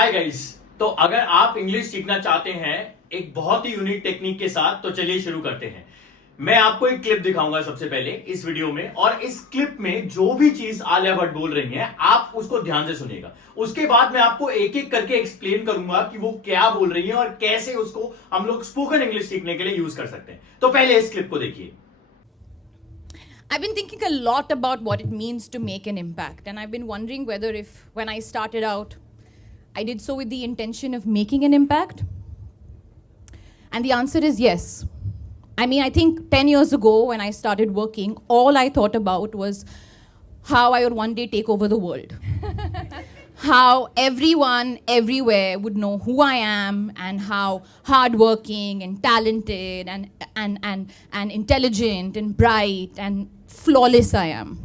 Hi guys. तो अगर आप इंग्लिश सीखना चाहते हैं एक बहुत ही यूनिक टेक्निक के साथ, तो चलिए शुरू करते हैं। मैं आपको एक क्लिप दिखाऊंगा सबसे पहले इस वीडियो में, और इस क्लिप में जो भी चीज आलिया भट्ट बोल रही हैं आप उसको ध्यान से सुनिएगा। उसके बाद मैं आपको एक एक करके एक्सप्लेन करूंगा कि वो क्या बोल रही हैं और कैसे उसको हम लोग स्पोकन इंग्लिश सीखने के लिए यूज कर सकते हैं। तो पहले इस क्लिप को देखिए। I've been thinking a lot about what it means to make an impact, and I've been wondering whether if when I started out, I did so with the intention of making an impact. And the answer is yes. I mean, I think 10 years ago when I started working, all I thought about was how I would one day take over the world. How everyone everywhere would know who I am and how hardworking and talented and intelligent and bright and flawless I am.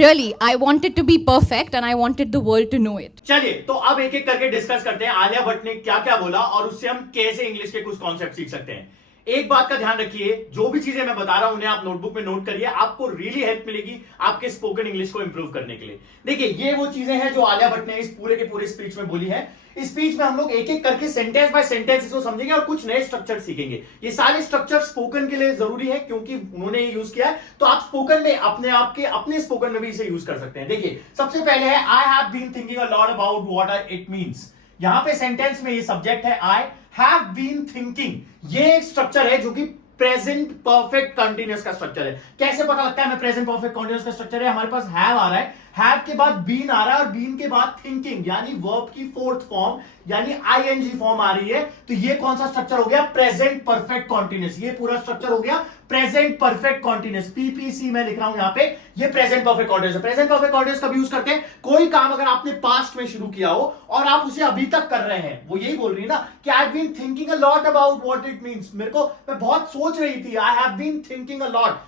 Really, I wanted to be perfect and I wanted the world to know it. चलिए, तो अब एक एक करके discuss करते हैं आलिया भट्ट ने क्या क्या बोला और उससे हम कैसे इंग्लिश के कुछ कॉन्सेप्ट सीख सकते हैं। एक बात का ध्यान रखिए, जो भी चीजें मैं बता रहा हूं उन्हें आप नोटबुक में नोट करिए, आपको रियली हेल्प मिलेगी आपके स्पोकन इंग्लिश को इंप्रूव करने के लिए। देखिए, ये वो चीजें हैं जो आलिया भट्ट ने इस पूरे के पूरे स्पीच में बोली है। इस स्पीच में हम लोग एक एक करके सेंटेंस बाय सेंटेंस इसको समझेंगे और कुछ नए स्ट्रक्चर सीखेंगे। ये सारे स्ट्रक्चर स्पोकन के लिए जरूरी है क्योंकि उन्होंने ये यूज किया है, तो आप स्पोकन में अपने आप के अपने स्पोकन में भी इसे यूज कर सकते हैं। देखिए, सबसे पहले है I have been thinking a lot about what it means. यहां पे सेंटेंस में ये सब्जेक्ट है आई हैव बीन थिंकिंग। ये एक स्ट्रक्चर है जो कि प्रेजेंट परफेक्ट कंटिन्यूअस का स्ट्रक्चर है। कैसे पता लगता है मैं प्रेजेंट परफेक्ट कंटिन्यूअस का स्ट्रक्चर है? हमारे पास हैव आ रहा है, हैव के बाद बीन आ रहा है और बीन के बाद थिंकिंग यानी वर्ब की फोर्थ फॉर्म यानी आईएनजी फॉर्म आ रही है। तो ये कौन सा स्ट्रक्चर हो गया? Present perfect continuous. ये पूरा स्ट्रक्चर हो गया प्रेजेंट परफेक्ट कंटिन्यूअस, पीपीसी मैं लिख रहा हूं यहां पे। ये प्रेजेंट परफेक्ट कंटिन्यूअस है। प्रेजेंट परफेक्ट कंटिन्यूअस कब यूज करते हैं? कोई काम अगर आपने पास्ट में शुरू किया हो और आप उसे अभी तक कर रहे हैं, वो यही बोल रही है ना कि I have been thinking a lot about what it means. मैं बहुत सोच रही थी, I have been thinking a lot.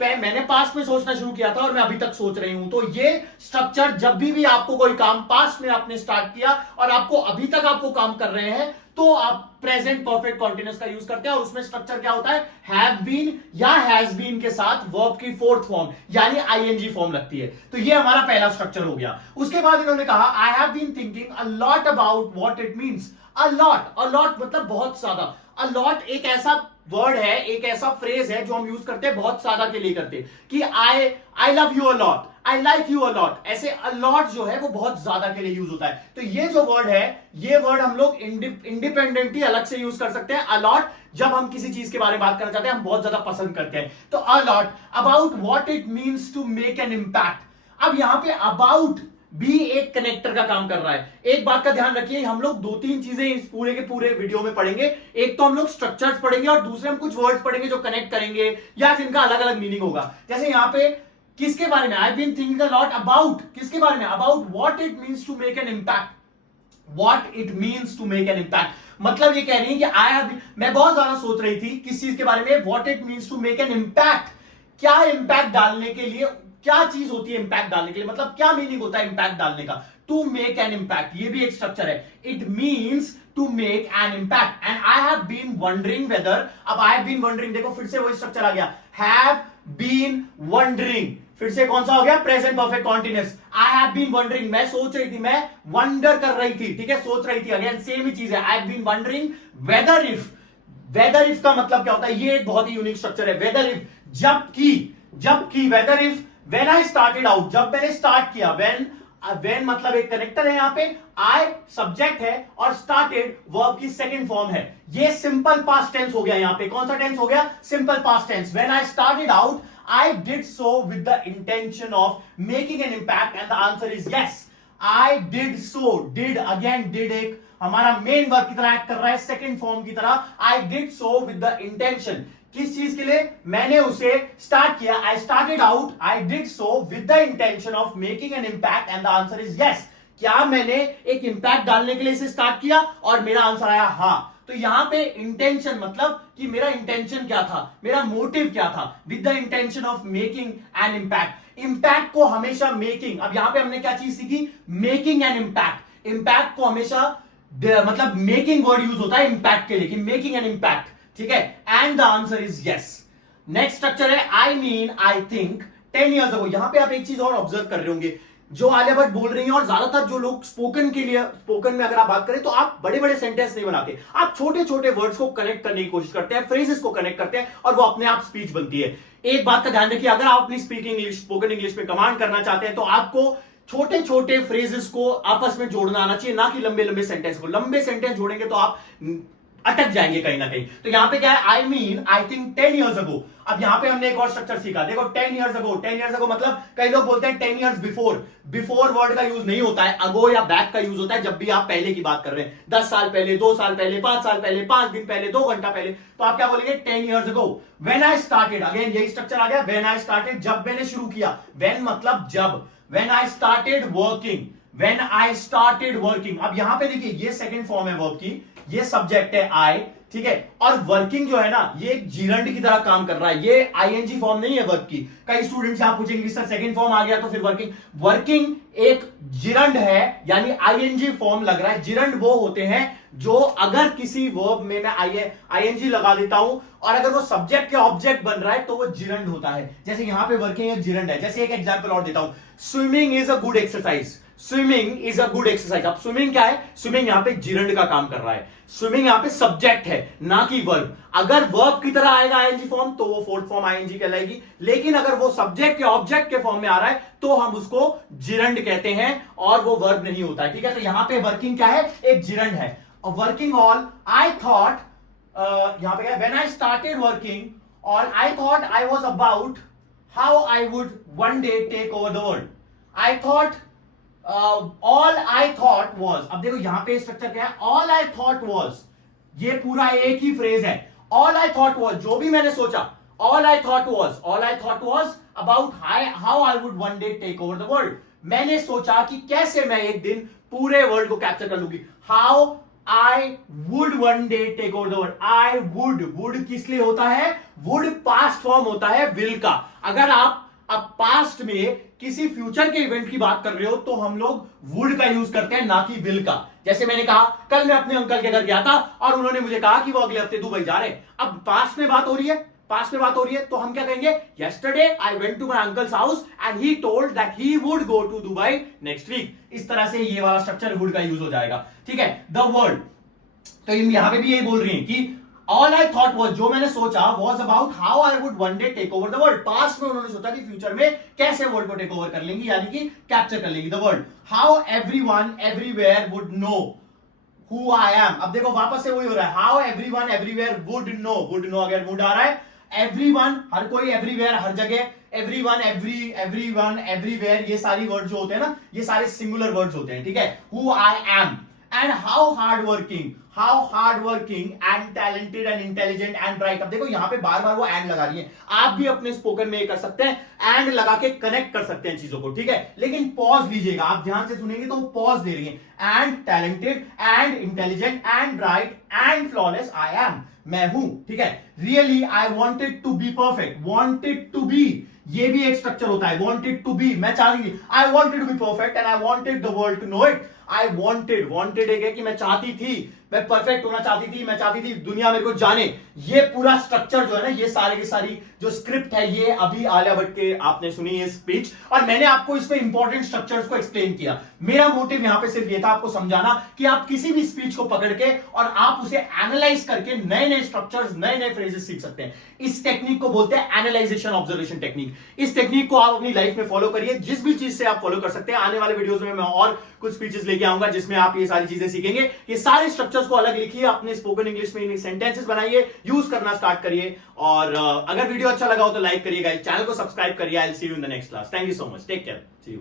मैंने पास्ट में सोचना शुरू किया था और मैं अभी तक सोच रही हूं। तो ये स्ट्रक्चर जब भी आपको कोई काम पास्ट में आपने स्टार्ट किया और आपको अभी तक आपको काम कर रहे हैं, तो आप प्रेजेंट परफेक्ट कंटीन्यूअस का यूज करते हैं। और उसमें स्ट्रक्चर क्या होता है? हैव बीन या हैज बीन के साथ वर्ब की फोर्थ फॉर्म यानी आईएनजी फॉर्म लगती है। तो ये हमारा पहला स्ट्रक्चर हो गया। उसके बाद इन्होंने कहा I have been thinking a lot about what it means. A lot मतलब बहुत ज्यादा। अ लॉट एक ऐसा वर्ड है, एक ऐसा फ्रेज है जो हम यूज करते हैं बहुत ज्यादा के लिए करते हैं कि I love you a lot, I like you a lot. ऐसे अ लॉट जो है वो बहुत ज्यादा के लिए यूज होता है। तो ये जो वर्ड है, ये वर्ड हम लोग इंडिपेंडेंटली अलग से यूज कर सकते हैं। अ लॉट जब हम किसी चीज के बारे में बात करना चाहते हैं, हम बहुत ज्यादा पसंद करते हैं। तो a lot about what it means to make an impact. अब यहां पे अबाउट भी एक कनेक्टर का काम कर रहा है। एक बात का ध्यान रखिए, हम लोग दो तीन चीजें इस पूरे के पूरे वीडियो में पढ़ेंगे। एक तो हम लोग स्ट्रक्चर्स पढ़ेंगे और दूसरे हम कुछ वर्ड्स पढ़ेंगे जो कनेक्ट करेंगे या जिनका अलग अलग मीनिंग होगा। जैसे यहां पे किसके बारे में? I have been thinking a lot about, किसके बारे में? About what it means to make an impact. What it means to make an impact मतलब ये कह रही है कि मैं बहुत ज्यादा सोच रही थी किस चीज के बारे में? What it means to make an impact. क्या इंपैक्ट डालने के लिए, क्या चीज होती है इंपैक्ट डालने के लिए, मतलब क्या मीनिंग होता है इंपैक्ट डालने का? टू मेक एन इंपैक्ट, ये भी एक स्ट्रक्चर है। It means to make an impact. And I have been wondering whether. अब आई हैव बीन वंडरिंग, देखो फिर से वही स्ट्रक्चर आ गया, हैव बीन वंडरिंग। फिर से कौन सा हो गया? Present perfect continuous. I have been wondering, मैं सोच रही थी, मैं वंडर कर रही थी, ठीक है, सोच रही थी। अगेन सेम ही चीज है, I have been wondering whether if. Whether if का मतलब क्या होता है? ये एक बहुत ही यूनिक स्ट्रक्चर है। वेदर इफ जबकि whether if when I started out, जब मैंने स्टार्ट किया। व्हेन मतलब एक कनेक्टर है, यहां पे आई सब्जेक्ट है और स्टार्टेड वर्ब की सेकंड फॉर्म है। ये सिंपल पास्ट टेंस हो गया। यहां पे कौन सा टेंस हो गया? Simple past tense. When I started out I did so with the intention of making an impact and the answer is yes. I did so, did again, did एक हमारा मेन वर्ब की तरह act कर रहा है, second form की तरह। आई did so with the intention, किस चीज के लिए? मैंने उसे स्टार्ट किया। आई started out, I did so with the intention of making an impact and the answer is yes. क्या मैंने एक इंपैक्ट डालने के लिए इसे स्टार्ट किया? और मेरा आंसर आया हां। तो यहां पे इंटेंशन मतलब कि मेरा इंटेंशन क्या था, मेरा मोटिव क्या था? With the intention of making an impact. Impact को हमेशा मेकिंग, अब यहां पे हमने क्या चीज सीखी? Making an impact. इंपैक्ट को हमेशा मतलब मेकिंग वर्ड यूज होता है इंपैक्ट के लिए, कि मेकिंग एन इंपैक्ट, ठीक है। And the answer is yes. Next structure है I mean, I think 10 years ago। यहां पे आप एक चीज और ऑब्जर्व कर रहे होंगे, जो आलिया भट्ट बोल रही हैं, और ज्यादातर जो लोग स्पोकन के लिए, स्पोकन में अगर आप बात करें तो आप बड़े बड़े सेंटेंस नहीं बनाते, आप छोटे छोटे वर्ड्स को कनेक्ट करने की कोशिश करते हैं, फ्रेजेस को कनेक्ट करते हैं, और वो अपने आप स्पीच बनती है। एक बात का ध्यान रखिए, अगर आप अपनी स्पीकिंग इंग्लिश, स्पोकन इंग्लिश में कमांड करना चाहते हैं तो आपको छोटे छोटे फ्रेजेस को आपस में जोड़ना आना चाहिए, ना कि लंबे लंबे सेंटेंस को। लंबे सेंटेंस जोड़ेंगे तो आप अटक जाएंगे कहीं ना कहीं। तो यहां पे क्या है, I mean, I think 10 years ago। अब यहां पे हमने एक और स्ट्रक्चर सीखा, देखो 10 years ago। 10 years ago मतलब कई लोग बोलते हैं 10 years before। बिफोर वर्ड का यूज नहीं होता है, अगो या बैक का यूज होता है जब भी आप पहले की बात कर रहे हैं। 10 साल पहले, 2 साल पहले, 5 साल पहले, 5 दिन पहले, 2 घंटा पहले, तो आप क्या बोलेंगे, 10 years ago। When I started, again यही स्ट्रक्चर आ गया, व्हेन आई स्टार्टेड, जब मैंने शुरू किया। व्हेन मतलब जब, when I started working, when I started working. अब यहां पे देखिए, ये सेकंड फॉर्म है वर्ब की, ये सब्जेक्ट है आई, ठीक है, और वर्किंग जो है ना, ये एक जिरंड की तरह काम कर रहा है, ये आईएनजी फॉर्म नहीं है वर्ब की। कई स्टूडेंट्स यहां पूछेंगे सर सेकंड फॉर्म आ गया तो फिर वर्किंग। वर्किंग एक जिरंड है, यानी आईएनजी फॉर्म लग रहा है। जिरंड वो होते हैं जो अगर किसी वर्ब में मैं आईएनजी लगा देता हूं और अगर वो सब्जेक्ट या ऑब्जेक्ट बन रहा है तो वो जिरंड होता है। जैसे यहां पे वर्किंग एक जिरंड है। जैसे एक एग्जांपल और देता हूं, swimming is a good exercise. Swimming is a good exercise. अब स्विमिंग क्या है, स्विमिंग यहां पे जिरंड का काम कर रहा है। स्विमिंग यहां पे सब्जेक्ट है, ना कि वर्ब। अगर वर्ब की तरह आएगा आईएनजी फॉर्म तो वो फोर्थ फॉर्म आईएनजी कहलाएगी, लेकिन अगर वो सब्जेक्ट या ऑब्जेक्ट के फॉर्म में आ रहा है तो हम उसको जिरंड कहते हैं और वो वर्ब नहीं होता है, ठीक है। तो यहां पे वर्किंग क्या है, एक जिरंड है। और वर्किंग ऑल, आई थॉट, यहां पे क्या है, व्हेन आई स्टार्टेड वर्किंग और I thought I was about how I would one day take over the world. I thought, all I thought was. अब देखो यहां पे स्ट्रक्चर क्या है, ऑल आई थॉट वॉज, ये पूरा एक ही फ्रेज है। ऑल आई थॉट वॉज, जो भी मैंने सोचा, all I thought was, all I thought was about how I would one day take over the world. मैंने सोचा कि कैसे मैं एक दिन पूरे वर्ल्ड को कैप्चर कर लूंगी। How I would one day take over the world. I would किस लिए होता है, वुड पास्ट फॉर्म होता है विल का। अगर आप अब पास्ट में किसी फ्यूचर के इवेंट की बात कर रहे हो तो हम लोग वुड का यूज करते हैं, ना कि विल का। जैसे मैंने कहा, कल मैं अपने अंकल के घर गया था और उन्होंने मुझे कहा कि वो अगले हफ्ते दुबई जा रहे हैं। अब पास्ट में बात हो रही है, पास्ट में बात हो रही है, तो हम क्या कहेंगे, yesterday I went to my uncle's house and he told that he would go to Dubai next week. इस तरह से ये वाला स्ट्रक्चर वुड का यूज हो जाएगा, ठीक है। द वर्ल्ड, तो यहां पे भी ये बोल रही है कि ऑल आई थॉट वॉज, जो मैंने सोचा, was about how I would one day take over the world. Past में उन्होंने सोचा कि फ्यूचर में कैसे वर्ल्ड को टेक ओवर कर लेंगी, यानी कि कैप्चर कर लेंगी the world. How everyone everywhere would know who I am. अब देखो वापस से वही हो रहा है, how everyone everywhere would know. Would know अगर वुड आ रहा है, एवरीवन हर कोई, एवरीवेयर हर जगह, एवरीवन एवरीवन एवरीवेयर, ये सारी वर्ड जो होते हैं ना, ये सारे सिंगुलर वर्ड्स होते हैं, ठीक है। Who I am and how hard working and talented and intelligent and bright. अब देखो यहां पे बार बार वो एंड लगा रही है, आप भी अपने स्पोकन में कर सकते हैं, एंड लगा के कनेक्ट कर सकते हैं चीजों को, ठीक है। लेकिन पॉज लीजिएगा, आप ध्यान से सुनेंगे तो वो पॉज दे रही है। And talented and intelligent and bright and flawless I am, मैं हूं, ठीक है। Really I wanted to be perfect, wanted to be, ये भी एक स्ट्रक्चर होता है, वॉन्टेड टू बी, मैं चाहती, I wanted to be perfect and I wanted the world to know it. I wanted एक है कि मैं चाहती थी, मैं परफेक्ट होना चाहती थी, मैं चाहती थी दुनिया मेरे को जाने। ये पूरा स्ट्रक्चर जो है ना, ये सारे की सारी जो स्क्रिप्ट है, ये अभी आलिया भट्ट के आपने सुनी है स्पीच, और मैंने आपको इसमें इंपॉर्टेंट स्ट्रक्चर्स को एक्सप्लेन किया। मेरा मोटिव यहां पे सिर्फ ये था आपको समझाना कि आप किसी भी स्पीच को पकड़ के और आप उसे एनालाइज करके नए नए स्ट्रक्चर्स, नए नए फ्रेजेस सीख सकते हैं। इस टेक्निक को बोलते हैं एनालाइजेशन ऑब्जर्वेशन टेक्निक। इस टेक्निक को आप अपनी लाइफ में फॉलो करिए, जिस भी चीज से आप फॉलो कर सकते हैं। आने वाले वीडियोस में मैं और कुछ स्पीचेस लेके आऊंगा जिसमें आप ये सारी चीजें सीखेंगे। ये सारे स्ट्रक्चर्स को अलग लिखिए, अपने स्पोकन इंग्लिश में सेंटेंसेस बनाइए, यूज करना स्टार्ट करिए। और अगर वीडियो अच्छा लगा हो तो लाइक करिएगा, चैनल को सब्सक्राइब करिए। I will see you in the next class. Thank you so much, take care, see you.